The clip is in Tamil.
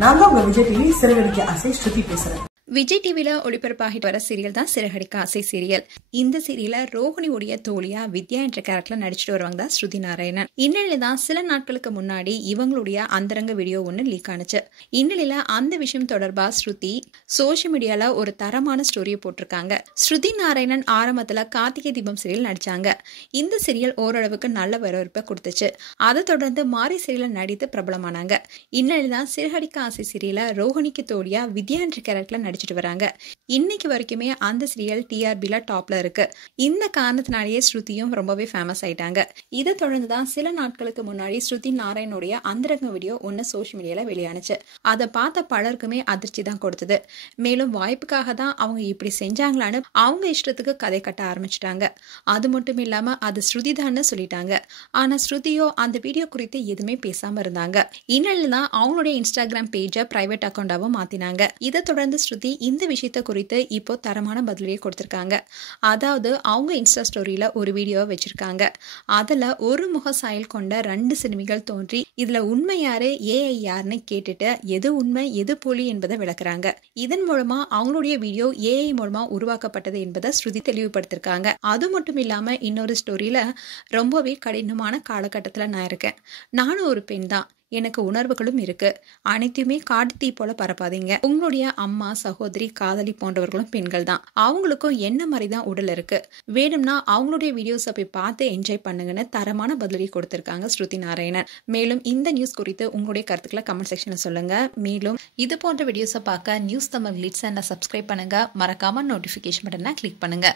நான் தான் உங்க விஜய் டிவி சிறகடிக்க ஆசை ஸ்ருதி பேசுறேன். விஜய் டிவில ஒளிபரப்பாகிட்டு வர சீரியல் தான் சிறகடிக்க ஆசை சீரியல். இந்த சீரியல ரோஹிணியுடைய தோழியா வித்யா என்ற கேரக்டர்ல நடிச்சிட்டு வருவாங்க தான் ஸ்ருதி நாராயணன். இந்நிலையில தான் சில நாட்களுக்கு முன்னாடி இவங்களுடைய அந்தரங்க வீடியோ ஒன்று லீக் ஆனிச்சு. இந்நிலையில அந்த விஷயம் தொடர்பா ஸ்ருதி சோசியல் மீடியால ஒரு தரமான ஸ்டோரியை போட்டிருக்காங்க. ஸ்ருதி நாராயணன் ஆரம்பத்துல கார்த்திகை தீபம் சீரியல் நடிச்சாங்க. இந்த சீரியல் ஓரளவுக்கு நல்ல வரவேற்பை கொடுத்துச்சு. அதை தொடர்ந்து மாரி சீரியல் நடித்து பிரபலமானாங்க. இந்நிலையில தான் சிறகடிக்க ஆசை சீரியல ரோஹிணிக்கு தோழியா வித்யா என்ற கேரக்டர்ல நடிச்சிட்டு வராங்க. இன்னைக்கு வரைக்குமே அந்த சீரியல் டிஆர்பில டாப்ல இருக்கு. இந்த காரணத்தினாலேயே ஸ்ருதியும் ரொம்பவே ஃபேமஸ் ஆயிட்டாங்க. இதை தொடர்ந்து தான் சில நாட்களுக்கு முன்னாடி ஸ்ருதி நாராயணுடைய அந்தரங்க வீடியோ ஒன்னு சோசியல் மீடியால வெளியானுச்சு. அதை பார்த்த பலருக்குமே அதிர்ச்சி தான் கொடுத்தது. மேலும் வாய்ப்புக்காக தான் அவங்க இப்படி செஞ்சாங்களான்னு அவங்க இஷ்டத்துக்கு கதை கட்ட ஆரம்பிச்சிட்டாங்க. அது மட்டும் இல்லாம அது ஸ்ருதி தான்னு சொல்லிட்டாங்க. ஆனா ஸ்ருதியோ அந்த வீடியோ குறித்து எதுவுமே பேசாம இருந்தாங்க. இந்நிலையில தான் அவங்களுடைய இன்ஸ்டாகிராம் பேஜை பிரைவேட் அக்கௌண்டாவும் மாத்தினாங்க. இதை தொடர்ந்து ஸ்ருதி இந்த விஷயத்த குறித்து இப்போ தரமான பதிலையே கொடுத்திருக்காங்க. அதாவது அவங்க இன்ஸ்டா ஸ்டோரியில ஒரு வீடியோவை வச்சிருக்காங்க. அதுல ஒரு முக சாயல் கொண்ட 2 சிறுமிகள் தோன்றி இதுல உண்மை யாரு ஏஐ யாருன்னு கேட்டுட்டு எது உண்மை எது போலி என்பதை விளக்குறாங்க. இதன் மூலமா அவங்களுடைய வீடியோ ஏஐ மூலமா உருவாக்கப்பட்டது என்பதை ஸ்ருதி தெளிவுபடுத்திருக்காங்க. அது மட்டும் இல்லாம இன்னொரு ஸ்டோரியில ரொம்பவே கடினமான காலகட்டத்துல நான் இருக்கேன். நானும் ஒரு பெண் தான். எனக்கு உணர்வுகளும் இருக்கு. அனைத்துமே காட்டு தீ போல பரப்பாதீங்க. உங்களுடைய அம்மா சகோதரி காதலி போன்றவர்களும் பெண்கள் தான். அவங்களுக்கும் என்ன மாதிரி தான் உடல் இருக்கு. வேணும்னா அவங்களுடைய வீடியோஸை போய் பார்த்து என்ஜாய் பண்ணுங்கன்னு தரமான பதிலடி கொடுத்திருக்காங்க ஸ்ருதி நாராயணன். மேலும் இந்த நியூஸ் குறித்து உங்களுடைய கருத்துக்களை கமெண்ட் செக்ஷன்ல சொல்லுங்க. மேலும் இது போன்ற வீடியோஸை பார்க்க நியூஸ் தமிழ் லிட்ஸ் சப்ஸ்கிரைப் பண்ணுங்க. மறக்காம நோட்டிபிகேஷன் பட்டனை கிளிக் பண்ணுங்க.